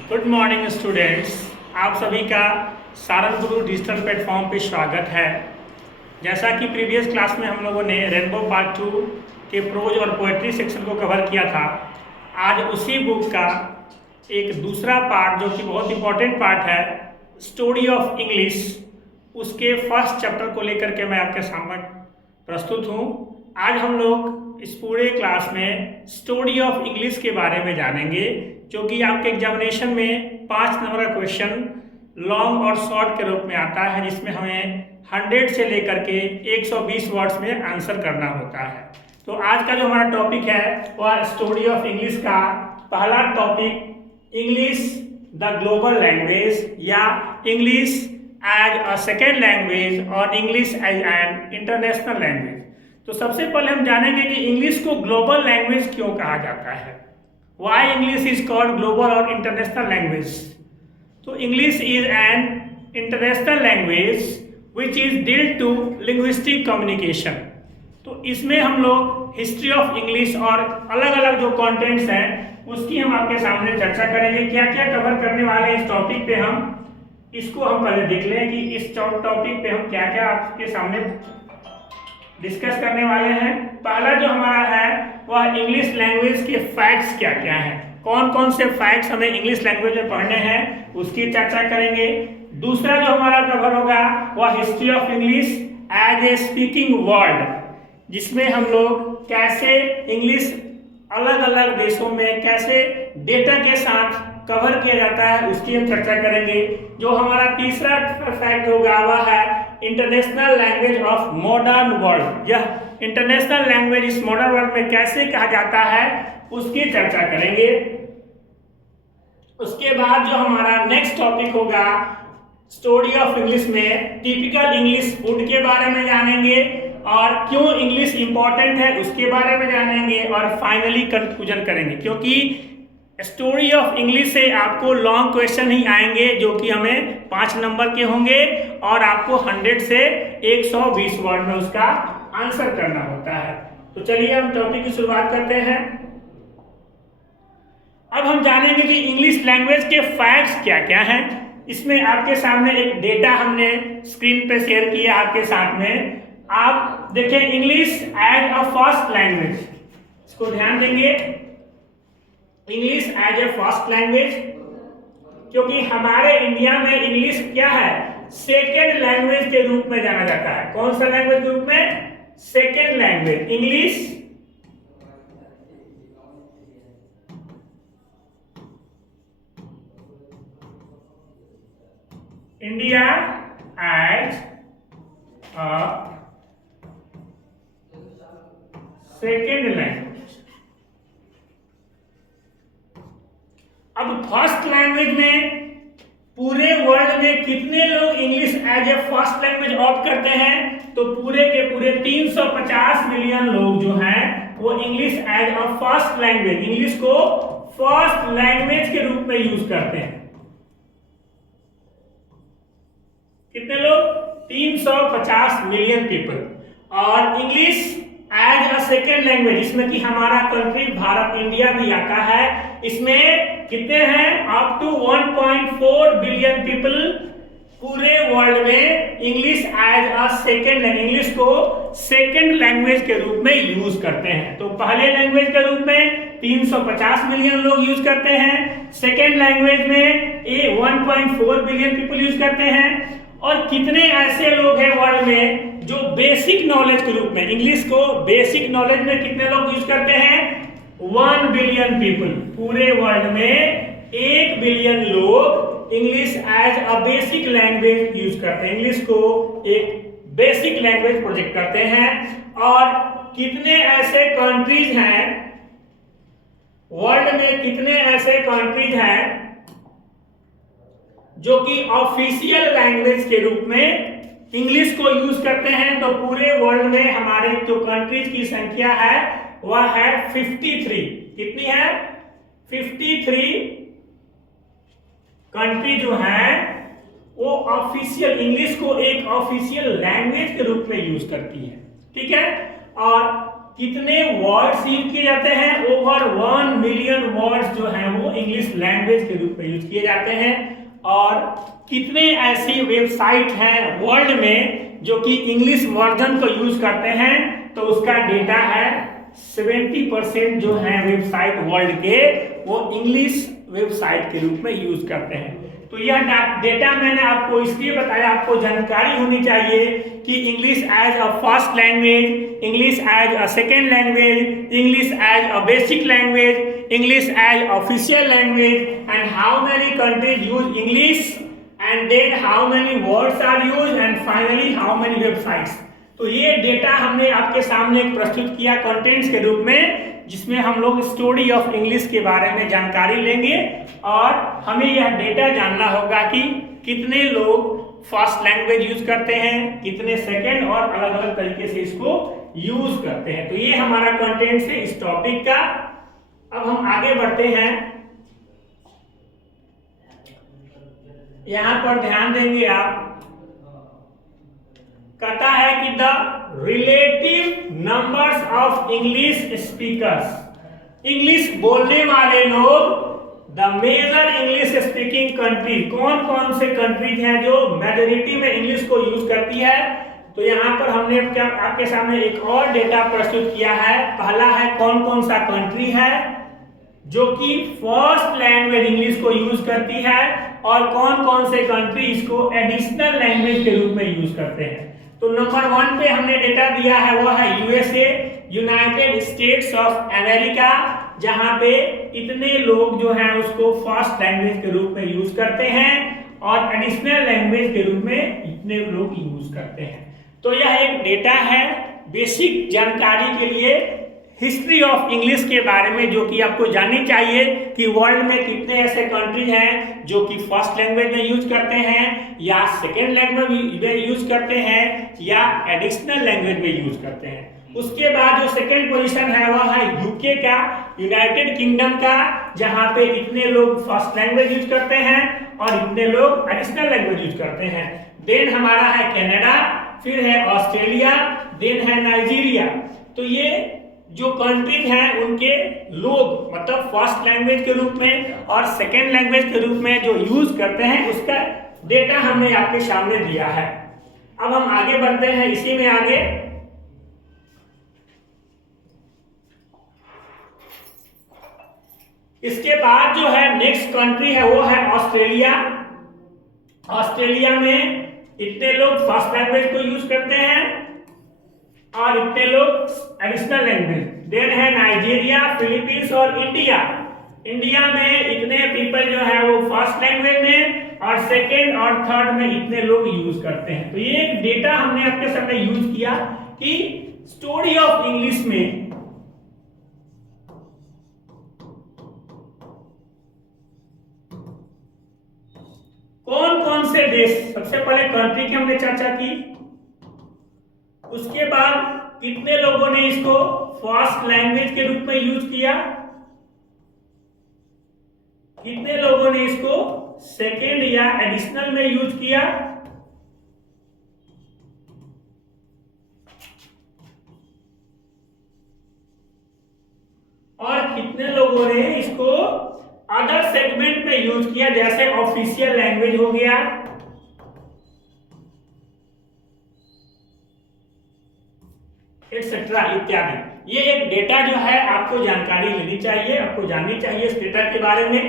Good morning students. आप सभी का सारंग गुरु डिजिटल प्लेटफॉर्म पे स्वागत है। जैसा कि प्रीवियस क्लास में हम लोगों ने रेनबो पार्ट 2 के प्रोज और पोएट्री सेक्शन को कवर किया था, आज उसी बुक का एक दूसरा पार्ट जो कि बहुत इंपॉर्टेंट पार्ट है, स्टोरी ऑफ इंग्लिश, उसके फर्स्ट चैप्टर को लेकर के मैं आपके सामने प्रस्तुत हूँ। आज हम लोग इस पूरे क्लास में स्टोरी ऑफ इंग्लिश के बारे में जानेंगे, जो कि आपके एग्जामिनेशन में 5 नंबर का क्वेश्चन लॉन्ग और शॉर्ट के रूप में आता है, जिसमें हमें 100 से लेकर के 120 वर्ड्स में आंसर करना होता है। तो आज का जो हमारा टॉपिक है वह स्टोरी ऑफ इंग्लिश का पहला topic, English the global language या English as a second language और English as an international language. तो सबसे पहले हम जानेंगे कि इंग्लिश को ग्लोबल लैंग्वेज क्यों कहा जाता है। Why English is called global or international language? So English is an international language which is dealt to linguistic communication. तो इसमें हम लोग हिस्ट्री ऑफ इंग्लिश और अलग अलग जो कंटेंट्स हैं उसकी हम आपके सामने चर्चा करेंगे। क्या क्या कवर करने वाले इस टॉपिक पे हम इसको हम पहले देख लें कि इस टॉपिक पे हम क्या क्या आपके सामने डिस्कस करने वाले हैं। पहला जो हमारा है वह इंग्लिश लैंग्वेज के फैक्ट्स क्या क्या हैं, कौन कौन से फैक्ट्स हमें इंग्लिश लैंग्वेज में पढ़ने हैं उसकी चर्चा करेंगे। दूसरा जो हमारा कवर होगा वह history of English as a speaking word, जिसमें हम लोग कैसे इंग्लिश अलग अलग देशों में कैसे डेटा के साथ कवर किया जाता है उसकी हम चर्चा करेंगे। जो हमारा तीसरा फैक्ट होगा वह है international language of modern world. यह इंटरनेशनल लैंग्वेज इस मॉडर्न वर्ल्ड में कैसे कहा जाता है उसकी चर्चा करेंगे। उसके बाद जो हमारा नेक्स्ट टॉपिक होगा स्टोरी ऑफ इंग्लिश में टिपिकल इंग्लिश फूड के बारे में जानेंगे और क्यों इंग्लिश इंपॉर्टेंट है उसके बारे में जानेंगे और फाइनली कंक्लूजन करेंगे, क्योंकि स्टोरी ऑफ इंग्लिश से आपको लॉन्ग क्वेश्चन ही आएंगे जो कि हमें 5 नंबर के होंगे और आपको 100 से 120 वर्ड में उसका आंसर करना होता है। तो चलिए हम टॉपिक की शुरुआत करते हैं। अब हम जानेंगे कि इंग्लिश लैंग्वेज के फैक्ट्स क्या क्या हैं। इसमें आपके सामने एक डेटा हमने स्क्रीन पे शेयर किया आपके साथ में। आप देखें, English as a first language, इसको ध्यान देंगे, English as a first language, क्योंकि हमारे इंडिया में इंग्लिश क्या है, सेकेंड लैंग्वेज के रूप में जाना जाता है। कौन सा लैंग्वेज के रूप में? Second language English India as a second language. अब फर्स्ट लैंग्वेज में पूरे वर्ल्ड में कितने लोग English as a first language opt करते हैं? तो पूरे के पूरे 350 मिलियन लोग जो हैं वो English as a first language, English को फर्स्ट लैंग्वेज के रूप में यूज करते हैं। कितने लोग? 350 मिलियन पीपल। और English as a second language, इसमें कि हमारा कंट्री भारत इंडिया भी आता है, इसमें कितने हैं? अप टू 1.4 बिलियन पीपल पूरे वर्ल्ड में English as a second language, English को सेकेंड लैंग्वेज के रूप में यूज करते हैं। तो पहले लैंग्वेज के रूप में 350 मिलियन लोग यूज करते हैं, सेकेंड लैंग्वेज में 1.4 बिलियन पीपल यूज करते हैं। और कितने ऐसे लोग हैं वर्ल्ड में जो बेसिक नॉलेज के रूप में इंग्लिश को बेसिक नॉलेज में कितने लोग यूज करते हैं? 1 बिलियन पीपल। पूरे वर्ल्ड में 1 बिलियन लोग English as a basic language use करते हैं, इंग्लिश को एक बेसिक लैंग्वेज प्रोजेक्ट करते हैं। और कितने ऐसे कंट्रीज हैं वर्ल्ड में, कितने ऐसे कंट्रीज हैं जो कि ऑफिशियल लैंग्वेज के रूप में इंग्लिश को यूज करते हैं? तो पूरे वर्ल्ड में हमारे जो कंट्रीज की संख्या है वह है 53। कितनी है? 53 कंट्री जो है वो ऑफिशियल इंग्लिश को एक ऑफिशियल लैंग्वेज के रूप में यूज करती है। ठीक है। और कितने वर्ड्स यूज किए जाते हैं? ओवर 1 मिलियन वर्ड्स जो हैं वो इंग्लिश लैंग्वेज के रूप में यूज किए जाते हैं। और कितने ऐसी वेबसाइट हैं वर्ल्ड में जो कि इंग्लिश वर्जन को यूज करते हैं? तो उसका डेटा है 70% जो है वेबसाइट वर्ल्ड के वो इंग्लिश वेबसाइट के रूप में यूज करते हैं। तो यह डेटा मैंने आपको इसलिए बताया, आपको जानकारी होनी चाहिए कि English as a first language, English as a second language, English as a basic language, English as official language, and how many countries use English, and then how many words are use, and finally how many websites. तो ये data हमने आपके सामने प्रस्तुत किया contents के रूप में, जिसमें हम लोग स्टोरी ऑफ इंग्लिश के बारे में जानकारी लेंगे। और हमें यह डेटा जानना होगा कि कितने लोग फर्स्ट लैंग्वेज यूज करते हैं, कितने सेकेंड, और अलग अलग तरीके से इसको यूज करते हैं। तो ये हमारा कंटेंट है इस टॉपिक का। अब हम आगे बढ़ते हैं। यहां पर ध्यान देंगे आप, कहता है कि the relative numbers of English speakers, English बोलने वाले लोग, the major English speaking country, कौन कौन से कंट्रीज हैं जो मेजोरिटी में इंग्लिश को यूज करती है। तो यहाँ पर हमने आपके सामने एक और डेटा प्रस्तुत किया है। पहला है कौन कौन सा कंट्री है जो कि फर्स्ट लैंग्वेज इंग्लिश को यूज करती है, और कौन कौन से कंट्री इसको एडिशनल लैंग्वेज के रूप में यूज करते हैं। तो नंबर 1 पे हमने डेटा दिया है, वो है USA, United states of America, जहां पे इतने लोग जो हैं उसको फर्स्ट लैंग्वेज के रूप में यूज करते हैं और एडिशनल लैंग्वेज के रूप में इतने लोग यूज करते हैं। तो यह एक डेटा है बेसिक जानकारी के लिए हिस्ट्री ऑफ इंग्लिश के बारे में, जो कि आपको जाननी चाहिए कि वर्ल्ड में कितने ऐसे कंट्रीज हैं जो कि फर्स्ट लैंग्वेज में यूज करते हैं, या सेकेंड लैंग्वेज में यूज करते हैं, या एडिशनल लैंग्वेज में यूज करते हैं। उसके बाद जो सेकेंड पोजीशन है वह है यूके का, यूनाइटेड किंगडम का, जहां पे इतने लोग फर्स्ट लैंग्वेज यूज करते हैं और इतने लोग एडिशनल लैंग्वेज यूज करते हैं। देन हमारा है कनाडा, फिर है ऑस्ट्रेलिया, देन है नाइजीरिया। तो ये जो कंट्रीज हैं उनके लोग मतलब फर्स्ट लैंग्वेज के रूप में और सेकेंड लैंग्वेज के रूप में जो यूज करते हैं उसका डेटा हमने आपके सामने दिया है। अब हम आगे बढ़ते हैं इसी में आगे। इसके बाद जो है नेक्स्ट कंट्री है वो है ऑस्ट्रेलिया। ऑस्ट्रेलिया में इतने लोग फर्स्ट लैंग्वेज को यूज करते हैं और इतने लोग एडिशनल लैंग्वेज। देन है नाइजीरिया, फिलीपींस और इंडिया। इंडिया में इतने पीपल जो है वो फर्स्ट लैंग्वेज में और सेकेंड और थर्ड में इतने लोग यूज करते हैं। तो ये एक डेटा हमने आपके सामने यूज किया कि स्टोरी ऑफ इंग्लिश में कौन कौन से देश, सबसे पहले कंट्री की हमने चर्चा की, उसके बाद कितने लोगों ने इसको फर्स्ट लैंग्वेज के रूप में यूज किया, कितने लोगों ने इसको सेकेंड या एडिशनल में यूज किया, और कितने लोगों ने इसको अदर सेगमेंट में यूज किया, जैसे ऑफिशियल लैंग्वेज हो गया, एक्सेट्रा इत्यादि। ये एक डेटा जो है आपको जानकारी लेनी चाहिए, आपको जाननी चाहिए इस डेटा के बारे में।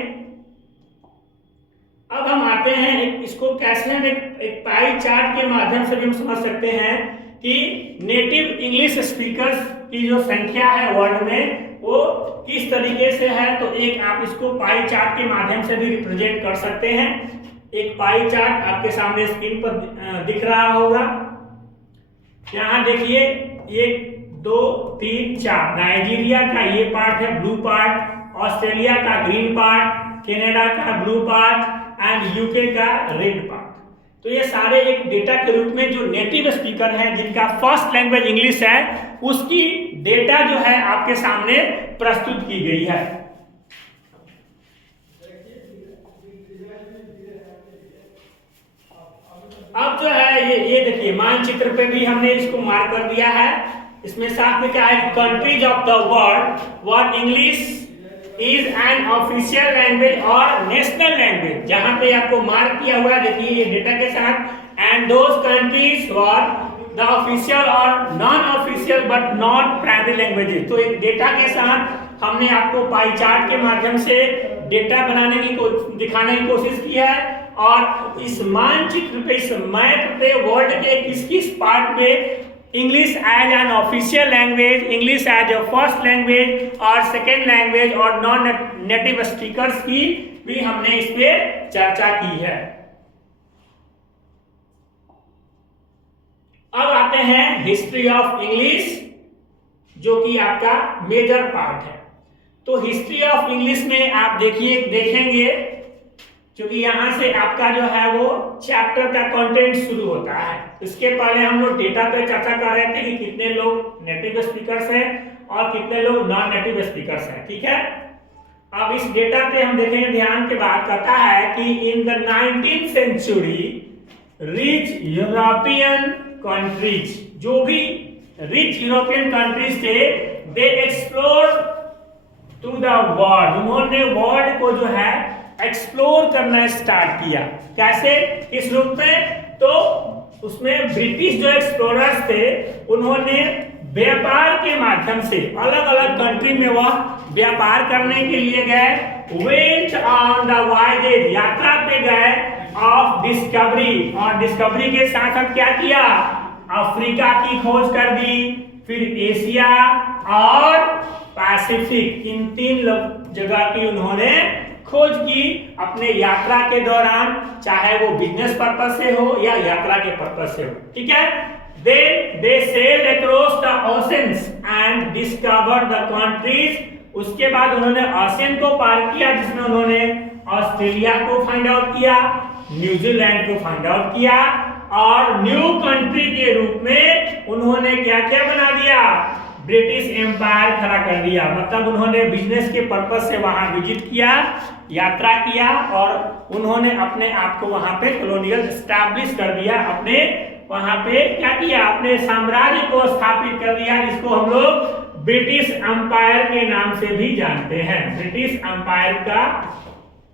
अब हम आते हैं इसको कैसे हम एक पाई चार्ट के माध्यम से भी हम समझ सकते हैं कि नेटिव इंग्लिश स्पीकर्स की जो संख्या है वर्ल्ड में वो किस तरीके से है। तो एक आप इसको पाई चार्ट के माध्यम से भी रिप्रेजेंट कर सकते हैं। एक पाई चार्ट आपके सामने स्क्रीन पर दिख रहा होगा। यहाँ देखिए 1 2 3 4 नाइजीरिया का ये पार्ट है ब्लू पार्ट, ऑस्ट्रेलिया का ग्रीन पार्ट, कनाडा का ब्लू पार्ट एंड यूके का रेड पार्ट। तो ये सारे एक डेटा के रूप में जो नेटिव स्पीकर हैं जिनका फर्स्ट लैंग्वेज इंग्लिश है उसकी डेटा जो है आपके सामने प्रस्तुत की गई है। अब जो है ये देखिए मानचित्र पे भी हमने इसको मार्क कर दिया है इसमें साथ में क्या है, countries of the world, word English is an official language और नेशनल लैंग्वेज, जहां पे आपको मार्क किया हुआ है, देखिए ये डेटा के साथ, and those countries where the official और non official but not primary languages. तो एक डेटा के साथ हमने आपको पाई चार्ट के माध्यम से डेटा बनाने की दिखाने की कोशिश की है, और इस मानचित्र पे, इस मैप पे वर्ल्ड के किस किस पार्ट में English as an official language, English as a first language और सेकेंड लैंग्वेज और नॉन नेटिव स्पीकर्स की भी हमने इस पे चर्चा की है। अब आते हैं हिस्ट्री ऑफ इंग्लिश, जो कि आपका मेजर पार्ट है। तो हिस्ट्री ऑफ इंग्लिश में आप देखेंगे, क्योंकि यहां से आपका जो है वो चैप्टर का कंटेंट शुरू होता है। इसके पहले हम लोग डेटा पे चर्चा कर रहे थे कि कितने लोग नेटिव स्पीकर्स हैं और कितने लोग नॉन नेटिव स्पीकर्स हैं, ठीक है। अब इस डेटा पे हम देखेंगे, ध्यान के बात करता है कि in the 19th century rich European countries, जो भी रिच यूरोपियन कंट्रीज थे, they explore to the world, उन्होंने वर्ल्ड को जो है एक्सप्लोर करना स्टार्ट किया। कैसे, इस रूप में, तो उसमें ब्रिटिश जो एक्सप्लोरर्स थे उन्होंने व्यापार के माध्यम से अलग अलग कंट्री में वह व्यापार करने के लिए गए, वेंट ऑन द वॉयेज, यात्रा पे गए, ऑफ डिस्कवरी, और डिस्कवरी के साथ साथ क्या किया, अफ्रीका की खोज कर दी, फिर एशिया और पैसिफिक, इन 3 जगह की उन्होंने खोज की अपने यात्रा के दौरान, चाहे वो बिजनेस पर्पस से हो या यात्रा के पर्पस से हो, ठीक है। They sailed across the oceans and discovered the countries। उसके बाद उन्होंने ओशियन को पार किया, जिसमें उन्होंने ऑस्ट्रेलिया को फाइंड आउट किया, न्यूजीलैंड को फाइंड आउट किया, और न्यू कंट्री के रूप में उन्होंने क्या क्या बना दिया, ब्रिटिश एम्पायर खड़ा कर दिया। मतलब उन्होंने बिजनेस के पर्पस से वहां विजिट किया, यात्रा किया, और उन्होंने अपने आप को वहां पे कॉलोनियल एस्टैब्लिश कर दिया, अपने वहां पे क्या किया, अपने साम्राज्य को स्थापित कर दिया, जिसको हम लोग ब्रिटिश एम्पायर के नाम से भी जानते हैं। ब्रिटिश एम्पायर का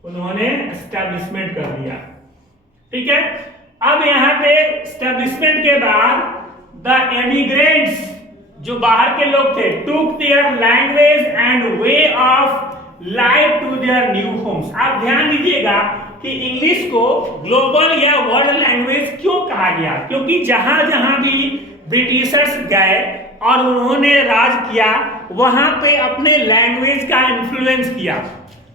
उन्होंने एस्टैब्लिशमेंट कर दिया, ठीक है। अब यहाँ पे एस्टैब्लिशमेंट के बाद द एमिग्रेंट्स, जो बाहर के लोग थे, took their language and way of life to their new homes. आप ध्यान दीजिएगा कि इंग्लिश को ग्लोबल या वर्ल्ड लैंग्वेज क्यों कहा गया, क्योंकि जहां जहां भी ब्रिटिशर्स गए और उन्होंने राज किया, वहां पे अपने लैंग्वेज का इन्फ्लुएंस किया।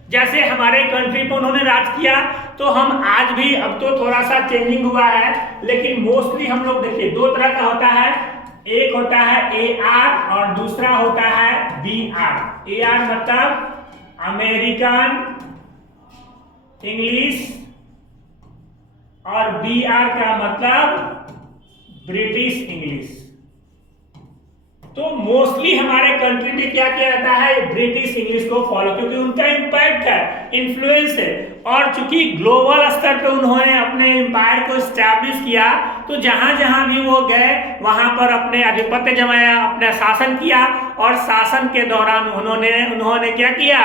जैसे हमारे कंट्री पर उन्होंने राज किया, तो हम आज भी, अब तो थोड़ा सा चेंजिंग हुआ है, लेकिन मोस्टली हम लोग देखिए 2 तरह का होता है, एक होता है AR और दूसरा होता है BR। AR मतलब अमेरिकन इंग्लिश और BR का मतलब ब्रिटिश इंग्लिश। तो मोस्टली हमारे कंट्री में क्या किया जाता है, ब्रिटिश इंग्लिश को फॉलो, क्योंकि उनका इंपैक्ट है, इन्फ्लुएंस है, और चूंकि ग्लोबल स्तर पे उन्होंने अपने एम्पायर को एस्टैब्लिश किया, तो जहां जहां भी वो गए वहां पर अपने आधिपत्य जमाया, अपना शासन किया, और शासन के दौरान उन्होंने क्या किया,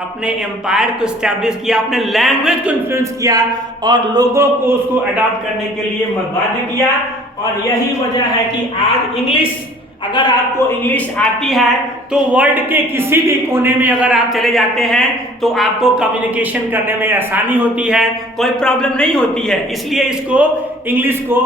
अपने एम्पायर को एस्टैब्लिश किया, अपने लैंग्वेज को इन्फ्लुएंस किया, और लोगों को उसको अडॉप्ट करने के लिए बाध्य किया। और यही वजह है कि आज इंग्लिश, अगर आपको इंग्लिश आती है तो वर्ल्ड के किसी भी कोने में अगर आप चले जाते हैं तो आपको कम्युनिकेशन करने में आसानी होती है, कोई प्रॉब्लम नहीं होती है। इसलिए इसको, इंग्लिश को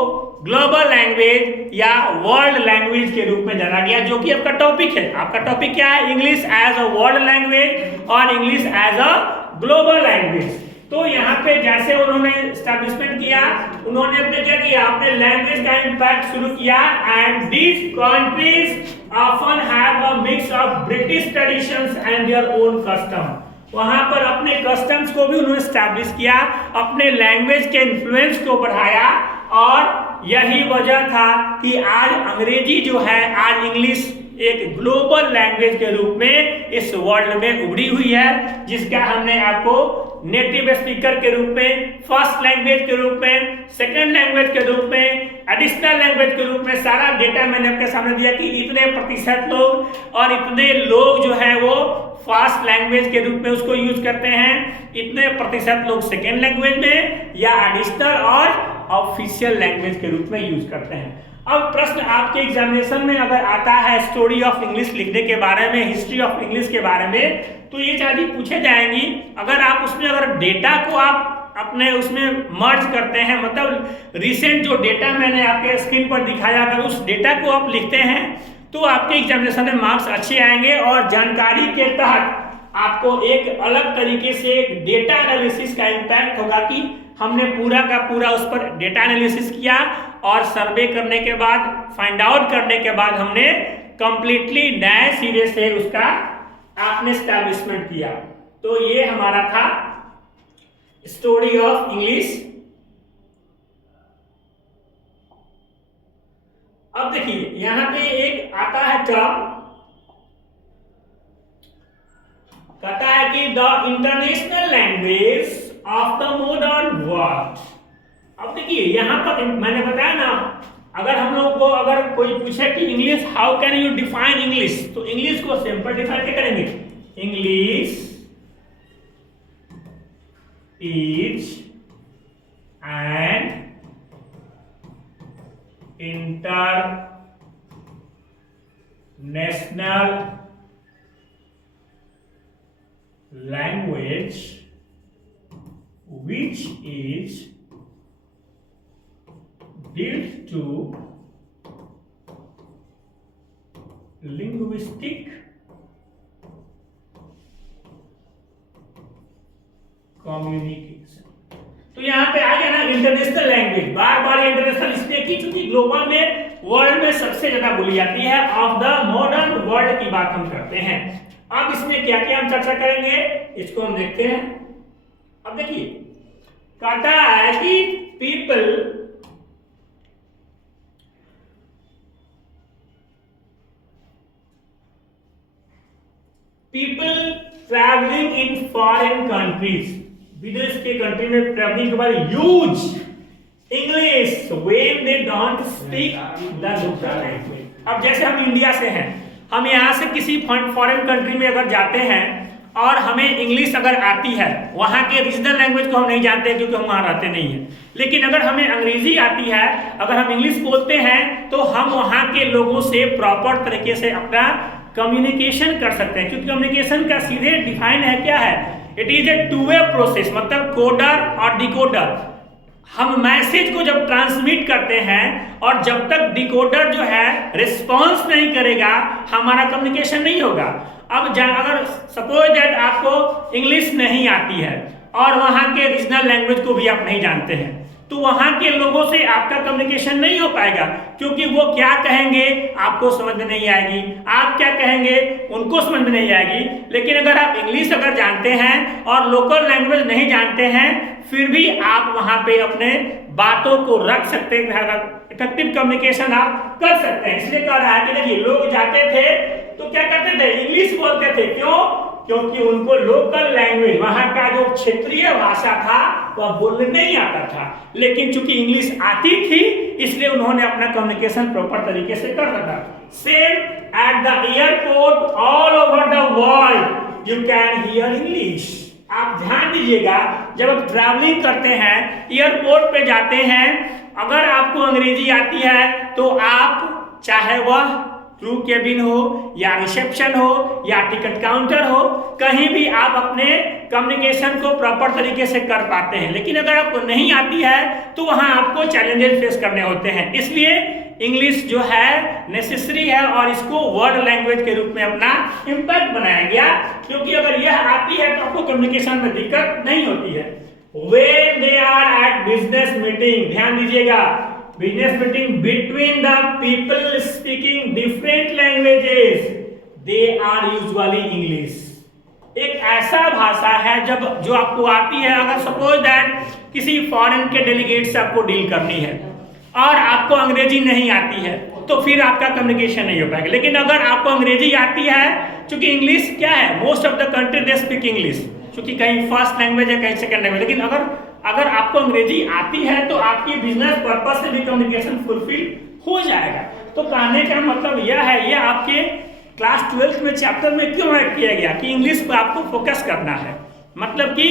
ग्लोबल लैंग्वेज या वर्ल्ड लैंग्वेज के रूप में जाना गया, जो कि आपका टॉपिक है। आपका टॉपिक क्या है, English as a world language और English as a global language. तो यहाँ पे जैसे उन्होंने एस्टैब्लिशमेंट किया, उन्होंने अपने क्या किया, अपने लैंग्वेज का इंपैक्ट शुरू किया, and these countries often have a mix of British traditions and their own custom. वहां पर अपने कस्टम्स को भी उन्होंने एस्टैब्लिश किया, अपने लैंग्वेज के इन्फ्लुएंस को बढ़ाया, और यही वजह था कि आज अंग्रेजी जो है, आज इंग्लिश एक ग्लोबल लैंग्वेज के रूप में इस वर्ल्ड में उभरी हुई है, जिसका हमने आपको नेटिव स्पीकर के रूप में, फर्स्ट लैंग्वेज के रूप में, सेकंड लैंग्वेज के रूप में, एडिशनल लैंग्वेज के रूप में सारा डेटा मैंने आपके सामने दिया कि इतने प्रतिशत लोग और इतने लोग जो है वो फर्स्ट लैंग्वेज के रूप में उसको यूज करते हैं, इतने प्रतिशत लोग सेकेंड लैंग्वेज में या एडिशनल और ऑफिशियल लैंग्वेज के रूप में यूज करते हैं। अब प्रश्न आपके एग्जामिनेशन में अगर आता है स्टोरी ऑफ इंग्लिश लिखने के बारे में, हिस्ट्री ऑफ इंग्लिश के बारे में, तो ये चीजें पूछे जाएंगी। अगर आप उसमें अगर डेटा को आप अपने उसमें मर्ज करते हैं, मतलब रिसेंट जो डेटा मैंने आपके स्क्रीन पर दिखाया, अगर उस डेटा को आप लिखते हैं तो आपके एग्जामिनेशन में मार्क्स अच्छे आएंगे और जानकारी के तहत आपको एक अलग तरीके से एक डेटा एनालिसिस का इम्पैक्ट होगा कि हमने पूरा का पूरा उस पर डेटा एनालिसिस किया और सर्वे करने के बाद, फाइंड आउट करने के बाद हमने कंप्लीटली नए सिरे से उसका आपने एस्टैब्लिशमेंट किया। तो ये हमारा था स्टोरी ऑफ इंग्लिश। अब देखिए यहां पे एक आता है टर्म, कहता है कि the international language of the modern world. अब देखिए यहां पर मैंने बताया ना, अगर हम लोग को अगर कोई पूछे कि English, how can you define English, तो इंग्लिश को सिंपल डिफाइन क्या करेंगे? English is an international language which is built to linguistic communication। तो यहाँ पे आ गया ना इंटरनेशनल लैंग्वेज, बार बार इंटरनेशनल इसलिए की क्योंकि ग्लोबल में, वर्ल्ड में सबसे ज्यादा बोली जाती है। ऑफ द मॉडर्न वर्ल्ड की बात हम करते हैं। अब इसमें क्या क्या हम चर्चा करेंगे इसको हम देखते हैं। अब देखिए कहता है कि people travelling in foreign countries, विदेश के कंट्री में ट्रैवलिंग के बाद use English when they don't speak the local language. अब जैसे हम इंडिया से हैं, हम यहाँ से किसी फॉरेन कंट्री में अगर जाते हैं और हमें इंग्लिश अगर आती है, वहाँ के रीजनल लैंग्वेज को हम नहीं जानते हैं क्योंकि हम वहाँ रहते नहीं हैं, लेकिन अगर हमें अंग्रेजी आती है, अगर हम इंग्लिश बोलते हैं तो हम वहाँ के लोगों से प्रॉपर तरीके से अपना कम्युनिकेशन कर सकते हैं। क्योंकि कम्युनिकेशन का सीधे डिफाइन है क्या है, it is a two way process, मतलब कोडर और डिकोडर। हम मैसेज को जब ट्रांसमिट करते हैं और जब तक डिकोडर जो है रिस्पॉन्स नहीं करेगा, हमारा कम्युनिकेशन नहीं होगा। अब अगर सपोज दैट आपको इंग्लिश नहीं आती है और वहाँ के रीजनल लैंग्वेज को भी आप नहीं जानते हैं, तो वहाँ के लोगों से आपका कम्युनिकेशन नहीं हो पाएगा, क्योंकि वो क्या कहेंगे आपको समझ में नहीं आएगी, आप क्या कहेंगे उनको समझ में नहीं आएगी। लेकिन अगर आप इंग्लिश अगर जानते हैं और लोकल लैंग्वेज नहीं जानते हैं, फिर भी आप वहाँ पे अपने बातों को रख सकते हैं, इफेक्टिव कम्युनिकेशन आप कर सकते हैं। इसलिए कह रहा है कि देखिए लोग जाते थे तो क्या करते थे, इंग्लिश बोलते थे। क्यों? क्योंकि उनको लोकल लैंग्वेज, वहां का जो क्षेत्रीय भाषा था वह बोलने नहीं आता था। लेकिन चूंकि इंग्लिश आती थी इसलिए उन्होंने अपना कम्युनिकेशन प्रॉपर तरीके से कर रखा। Same at the airport all over the world you can hear English. आप ध्यान दीजिएगा, जब आप ट्रैवलिंग करते हैं, एयरपोर्ट पे जाते हैं, अगर आपको अंग्रेजी आती है तो आप चाहे वह क्रू केबिन हो या रिसेप्शन हो या टिकट काउंटर हो, कहीं भी आप अपने कम्युनिकेशन को प्रॉपर तरीके से कर पाते हैं। लेकिन अगर आपको नहीं आती है तो वहां आपको चैलेंजेस फेस करने होते हैं। इसलिए इंग्लिश जो है नेसेसरी है और इसको वर्ल्ड लैंग्वेज के रूप में अपना इम्पैक्ट बनाया गया, क्योंकि अगर यह आती है तो आपको कम्युनिकेशन में दिक्कत नहीं होती है। When they are at business meeting, ध्यान दीजिएगा, business meeting between the people speaking different languages, they are usually English। एक ऐसा भाषा है जब जो आपको आती है, अगर सपोज दैट किसी फॉरेन के डेलीगेट से आपको डील करनी है और आपको अंग्रेजी नहीं आती है तो फिर आपका कम्युनिकेशन नहीं हो पाएगा। लेकिन अगर आपको अंग्रेजी आती है, क्योंकि इंग्लिश क्या है, most of the country they speak English, क्योंकि कहीं फर्स्ट लैंग्वेज है, कहीं सेकंड लैंग्वेज। लेकिन अगर आपको अंग्रेजी आती है तो आपकी बिजनेस पर्पस से भी कम्युनिकेशन फुलफिल हो जाएगा। तो कहने का मतलब यह है, यह आपके क्लास 12th में चैप्टर में क्यों ऐड किया गया कि इंग्लिश पर आपको फोकस करना है। मतलब कि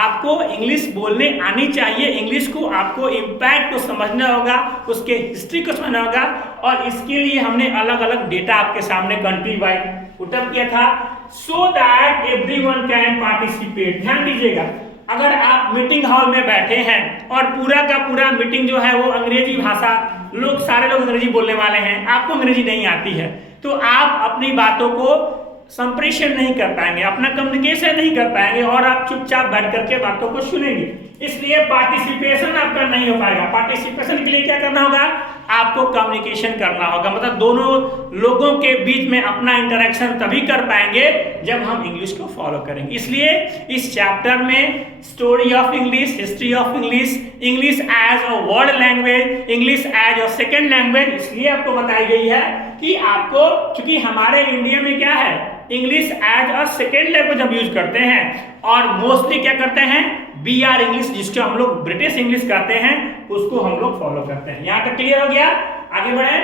आपको इंग्लिश बोलने आनी चाहिए, इंग्लिश को आपको इम्पैक्ट को समझना होगा, उसके हिस्ट्री को समझना होगा। और इसके लिए हमने अलग अलग डेटा आपके सामने कंट्री वाइज पुट अप किया था, so that everyone can participate. ध्यान दीजिएगा, अगर आप मीटिंग हॉल में बैठे हैं और पूरा का पूरा मीटिंग जो है वो अंग्रेजी भाषा, लोग सारे लोग अंग्रेजी बोलने वाले हैं, आपको अंग्रेजी नहीं आती है, तो आप अपनी बातों को संप्रेषण नहीं कर पाएंगे, अपना कम्युनिकेशन नहीं कर पाएंगे और आप चुपचाप बैठ करके बातों को सुनेंगे। इसलिए पार्टिसिपेशन आपका नहीं हो पाएगा। पार्टिसिपेशन के लिए क्या करना होगा, आपको कम्युनिकेशन करना होगा। मतलब दोनों लोगों के बीच में अपना इंटरेक्शन तभी कर पाएंगे जब हम इंग्लिश को फॉलो करेंगे। इसलिए इस चैप्टर में story of English, history of English, English as a world language, English as a second language इसलिए आपको बताई गई है कि आपको, क्योंकि हमारे इंडिया में क्या है, English as a second language हम यूज करते हैं और मोस्टली क्या करते हैं, BR इंग्लिश, जिसको हम लोग ब्रिटिश इंग्लिश कहते हैं, उसको हम लोग फॉलो करते हैं। यहां तक क्लियर हो गया? आगे बढ़े।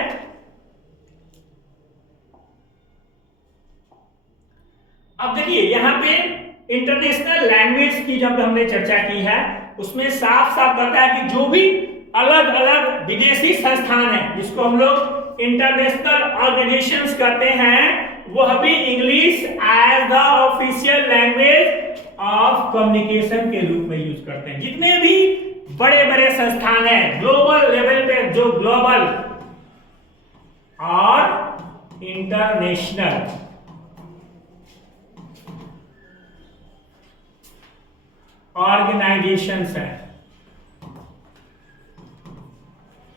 अब देखिए यहां पे इंटरनेशनल लैंग्वेज की जब हमने चर्चा की है, उसमें साफ साफ कहता है कि जो भी अलग अलग विदेशी संस्थान है, जिसको हम लोग इंटरनेशनल ऑर्गेनाइजेशंस कहते हैं, वह भी English as the official language of communication के रूप में यूज करते हैं। जितने भी बड़े बड़े संस्थान हैं ग्लोबल लेवल पे, जो ग्लोबल और इंटरनेशनल ऑर्गेनाइजेशंस हैं,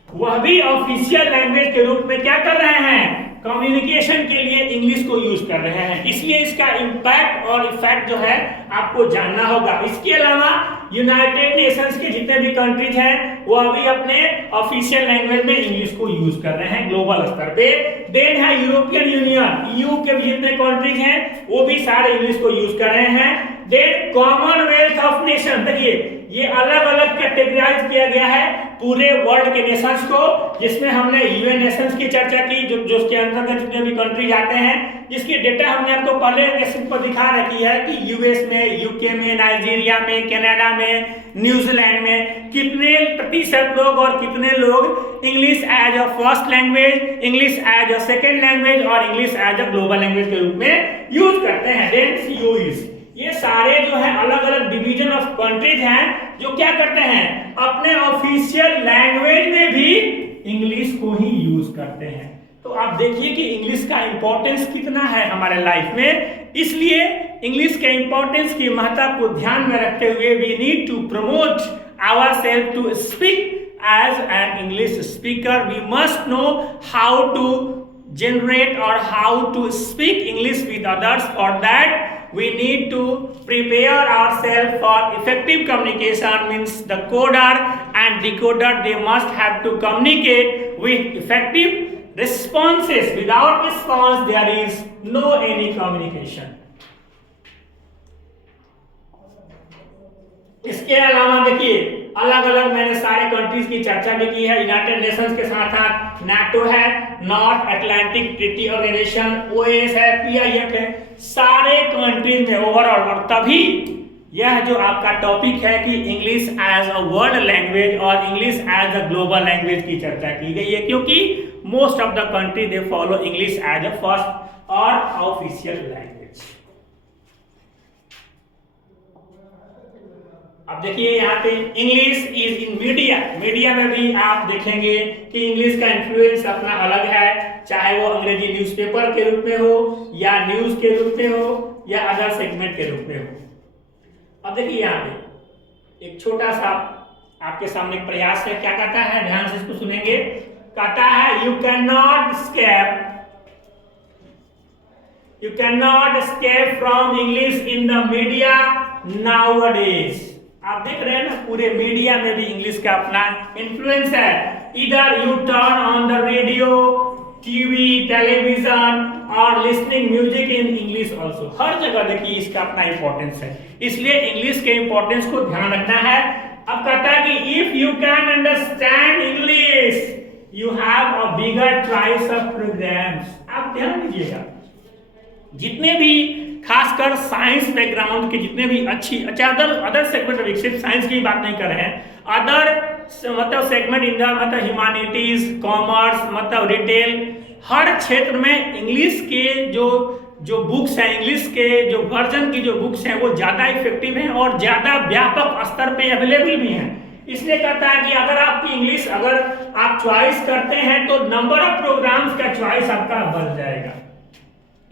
वह भी ऑफिशियल लैंग्वेज के रूप में क्या कर रहे हैं, कम्युनिकेशन के लिए इंग्लिश को यूज कर रहे हैं। इसलिए इसका इंपैक्ट और इफेक्ट जो है आपको जानना होगा। इसके अलावा यूनाइटेड नेशंस के जितने भी कंट्रीज हैं वो अभी अपने ऑफिशियल लैंग्वेज में इंग्लिश को यूज कर रहे हैं ग्लोबल स्तर पे। देन है यूरोपियन यूनियन, EU के भी जितने कंट्रीज हैं वो भी सारे इंग्लिश को यूज कर रहे हैं। देन कॉमनवेल्थ ऑफ नेशन, देखिए ये अलग अलग कैटेगराइज किया गया है पूरे वर्ल्ड के नेशंस को, जिसमें हमने UN नेशंस की चर्चा की, जो उसके अंतर्गत जितने भी कंट्रीज आते हैं, जिसकी डेटा हमने आपको पहले लेसन पर दिखा रखी है कि US में, UK में, नाइजीरिया में, कनाडा में, न्यूजीलैंड में कितने प्रतिशत लोग और कितने लोग English as a first language, English as a second language और English as a global language के रूप में यूज करते हैं। देन COEs, ये सारे जो है अलग अलग डिवीजन ऑफ कंट्रीज हैं जो क्या करते हैं, अपने ऑफिशियल लैंग्वेज में भी इंग्लिश को ही यूज करते हैं। तो आप देखिए कि इंग्लिश का इंपॉर्टेंस कितना है हमारे लाइफ में। इसलिए इंग्लिश के इंपॉर्टेंस की महत्व को ध्यान में रखते हुए we need to promote ourselves to speak as an English speaker. We must know how to generate or how to speak English with others. For that we need to prepare ourselves for effective communication, means the coder and decoder, they must have to communicate with effective responses. Without response there is no any communication. इसके अलावा देखिए अलग अलग मैंने सारे countries की चर्चा भी की है। यूनाइटेड नेशंस के साथ साथ NATO है, North Atlantic Treaty Organization, OAS है, PIF है, सारे कंट्रीज में ओवरऑल। और तभी यह जो आपका टॉपिक है कि English as a world language और English as a global language की चर्चा की गई है, क्योंकि most of the country they follow English as a first और ऑफिशियल लैंग्वेज। अब देखिए यहाँ पे English is in media, media में भी आप देखेंगे कि इंग्लिश का इन्फ्लुएंस अपना अलग है, चाहे वो अंग्रेजी न्यूज़पेपर के रूप में हो या न्यूज के रूप में हो या अदर सेगमेंट के रूप में हो। अब देखिए यहाँ पे एक छोटा सा आपके सामने एक प्रयास है, क्या कहता है, ध्यान से इसको सुनेंगे। कहता है you can not escape from English in the media nowadays. आप देख रहे हैं ना पूरे मीडिया में भी इंग्लिश का अपना इन्फ्लुएंस है। इधर you turn on the radio, TV, television और listening music in English also. हर जगह देखिए इसका अपना इंपॉर्टेंस है, इसलिए इंग्लिश के इंपॉर्टेंस को ध्यान रखना है। अब कहता है कि if you can understand English you have a bigger choice of programs. आप ध्यान दीजिएगा, जितने भी खासकर साइंस बैकग्राउंड के जितने भी अदर सेगमेंट में, सिर्फ साइंस की बात नहीं कर रहे हैं, अदर मतलब सेगमेंट इन द मतलब ह्यूमैनिटीज, कॉमर्स, मतलब रिटेल, हर क्षेत्र में इंग्लिश के जो बुक्स हैं, इंग्लिश के जो वर्जन की जो बुक्स हैं वो ज़्यादा इफेक्टिव हैं और ज़्यादा व्यापक स्तर पे अवेलेबल भी हैं। इसलिए कहता है कि अगर आपकी इंग्लिश अगर आप चॉइस करते हैं तो नंबर ऑफ प्रोग्राम्स का चॉइस आपका बढ़ जाएगा,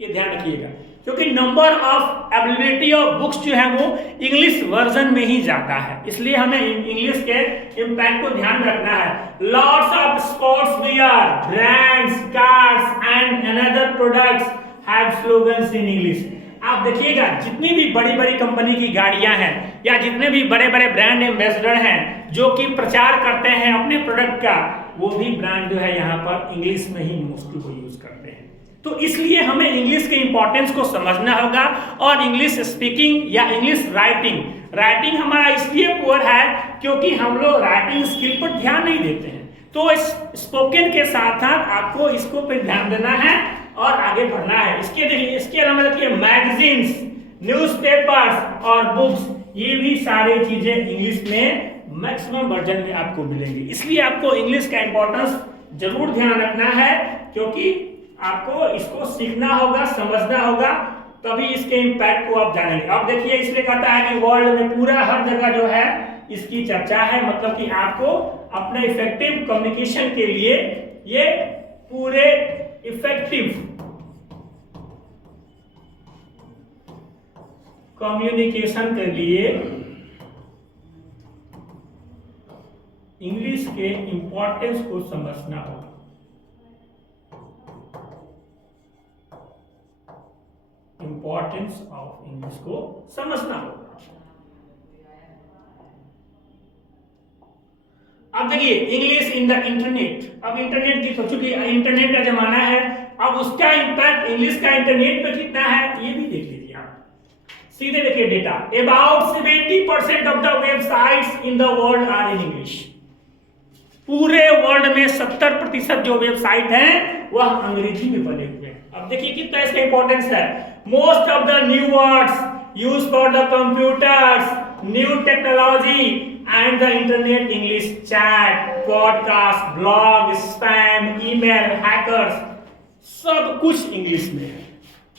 ये ध्यान रखिएगा, क्योंकि number of availability of books जो है वो इंग्लिश वर्जन में ही ज्यादा है, इसलिए हमें इंग्लिश के इंपैक्ट को ध्यान रखना है। Lots of sports wear, brands, cars and another products have slogans in English. आप देखिएगा जितनी भी बड़ी बड़ी कंपनी की गाड़ियां हैं या जितने भी बड़े बड़े ब्रांड एम्बेसडर हैं जो कि प्रचार करते हैं अपने प्रोडक्ट का, वो भी ब्रांड जो है यहाँ पर इंग्लिश में ही मोस्टली वो यूज करते हैं। तो इसलिए हमें इंग्लिश के इंपॉर्टेंस को समझना होगा और इंग्लिश स्पीकिंग या इंग्लिश राइटिंग हमारा इसलिए पुअर है क्योंकि हम लोग राइटिंग स्किल पर ध्यान नहीं देते हैं। तो स्पोकन के साथ साथ आपको इसको पे ध्यान देना है और आगे बढ़ना है। इसके अलावा देखिए मैगजीन्स, न्यूज़पेपर्स और बुक्स, ये भी सारी चीजें इंग्लिश में मैक्सिमम वर्जन में आपको मिलेंगी। इसलिए आपको इंग्लिश का इंपॉर्टेंस जरूर ध्यान रखना है, क्योंकि आपको इसको सीखना होगा, समझना होगा, तभी इसके इम्पैक्ट को आप जानेंगे। अब देखिए इसलिए कहता है कि वर्ल्ड में पूरा हर जगह जो है इसकी चर्चा है, मतलब कि आपको अपने इफेक्टिव कम्युनिकेशन के लिए, ये पूरे इफेक्टिव कम्युनिकेशन के लिए इंग्लिश के इंपॉर्टेंस को समझना होगा। इंपॉर्टेंस ऑफ इंग्लिश को समझना होगा। अब देखिए इंग्लिश इन द इंटरनेट। अब इंटरनेट की, चूंकि इंटरनेट का जमाना है, अब उसका इंपैक्ट इंग्लिश का इंटरनेट पे कितना है ये भी देख लीजिए आप। सीधे देखिए data, about 70% of the websites in the world are in English. पूरे वर्ल्ड में 70% जो वेबसाइट हैं वह अंग्रेजी में बने हुए हैं। अब देखिए कितना इसका इंपॉर्टेंस है। Most of the new words use for the computers, new technology and the internet English, chat, podcast, blog, spam, email, hackers, सब कुछ इंग्लिश में है।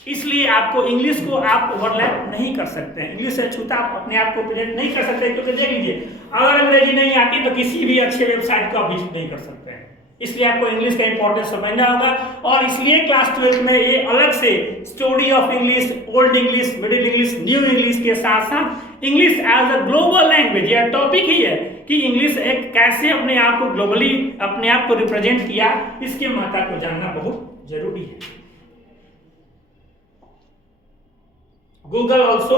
इसलिए आपको इंग्लिश को आप ओवरलैप नहीं कर सकते हैं, इंग्लिश से छूता आप अपने आप को प्रेजेंट नहीं कर सकते, क्योंकि देख लीजिए अगर अंग्रेजी नहीं आती तो किसी भी अच्छे वेबसाइट को आप विजिट नहीं कर सकते हैं। इसलिए आपको इंग्लिश का इंपॉर्टेंस समझना होगा, और इसलिए क्लास 12 में ये अलग से story of English, old English, middle English, new English के साथ साथ English as a global language, यह टॉपिक ही है कि इंग्लिश एक कैसे अपने आप को ग्लोबली अपने आप को रिप्रेजेंट किया, इसके महत्व को जानना बहुत जरूरी है। Google also.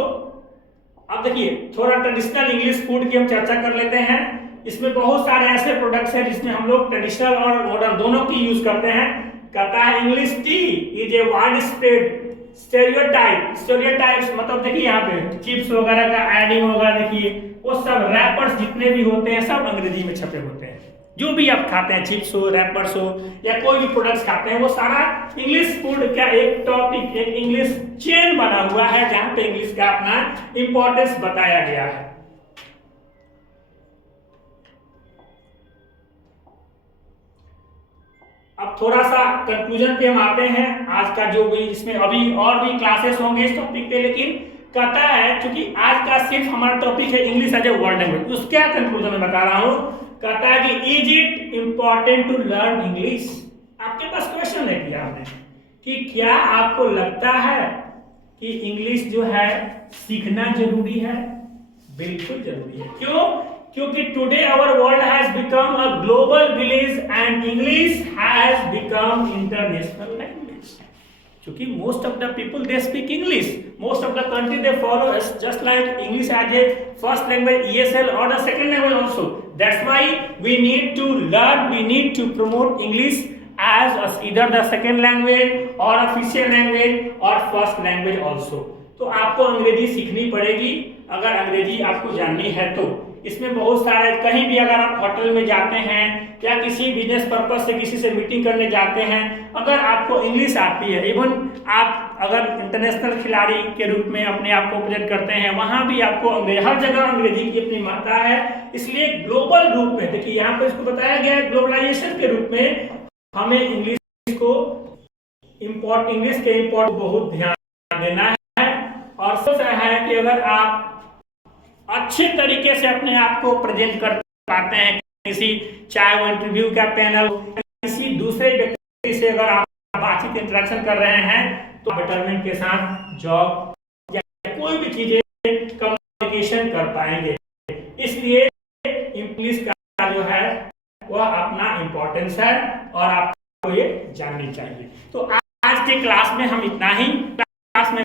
अब देखिए थोड़ा ट्रेडिशनल इंग्लिश फूड की हम चर्चा कर लेते हैं। इसमें बहुत सारे ऐसे प्रोडक्ट्स हैं जिसमें हम लोग ट्रेडिशनल और मॉडर्न दोनों की यूज करते हैं। कहता है English T is a wide spread stereotypes, मतलब देखिए यहाँ पे चिप्स वगैरह का एडिंग वगैरह देखिए, वो सब रैपर्स जितने भी होते हैं सब अंग्रेजी में छपे होते हैं। जो भी आप खाते हैं, चिप्स हो, रैपर्स हो या कोई भी प्रोडक्ट्स खाते हैं, वो सारा इंग्लिश फूड का एक टॉपिक, एक इंग्लिश चेन बना हुआ है जहां पे इंग्लिश का अपना इंपॉर्टेंस बताया गया है। अब थोड़ा सा कंक्लूजन पे हम आते हैं। आज का जो भी इसमें अभी और भी क्लासेस होंगे इस टॉपिक पे, लेकिन कहता है क्योंकि आज का सिर्फ हमारा टॉपिक है English as a world language, उसका कंक्लूजन मैं बता रहा हूं। कहता है कि is it important to learn English. आपके पास क्वेश्चन है किया हमने कि क्या आपको लगता है कि इंग्लिश जो है सीखना जरूरी है? बिल्कुल जरूरी है। क्यों? क्योंकि today our world has become a global village and English has become international language. क्योंकि most of the people they speak English, most of the country they follow us just like English as a first language, ESL or the second language also. That's why we need to learn, we need to promote English as either the second language or official language or first language also। तो आपको अंग्रेजी सीखनी पड़ेगी अगर अंग्रेजी आपको जाननी है तो। इसमें बहुत सारे, कहीं भी अगर आप होटल में जाते हैं या किसी बिजनेस पर्पज से किसी से मीटिंग करने जाते हैं, अगर आपको इंग्लिश आती है, इवन आप अगर इंटरनेशनल खिलाड़ी के रूप में अपने आप को प्रेजेंट करते हैं, वहां भी आपको हर जगह अंग्रेजी की अपनी महत्ता है। इसलिए ग्लोबल रूप में, देखिए यहाँ पे इसको बताया गया है ग्लोबलाइजेशन के रूप में हमें इंग्लिश के इम्पोर्ट बहुत ध्यान देना है। और सोच रहा है कि अगर आप अच्छे तरीके से अपने आप को प्रेजेंट कर पाते हैं किसी, चाहे वो इंटरव्यू का पैनल, किसी दूसरे व्यक्ति से अगर आप बातचीत इंटरेक्शन कर रहे हैं, तो बेटरमेंट के साथ जॉब या कोई भी चीजें कम्युनिकेशन कर पाएंगे। इसलिए इंग्लिश का जो है वह अपना इम्पोर्टेंस है और आपको ये जाननी चाहिए। तो आज के क्लास में हम इतना ही। क्लास में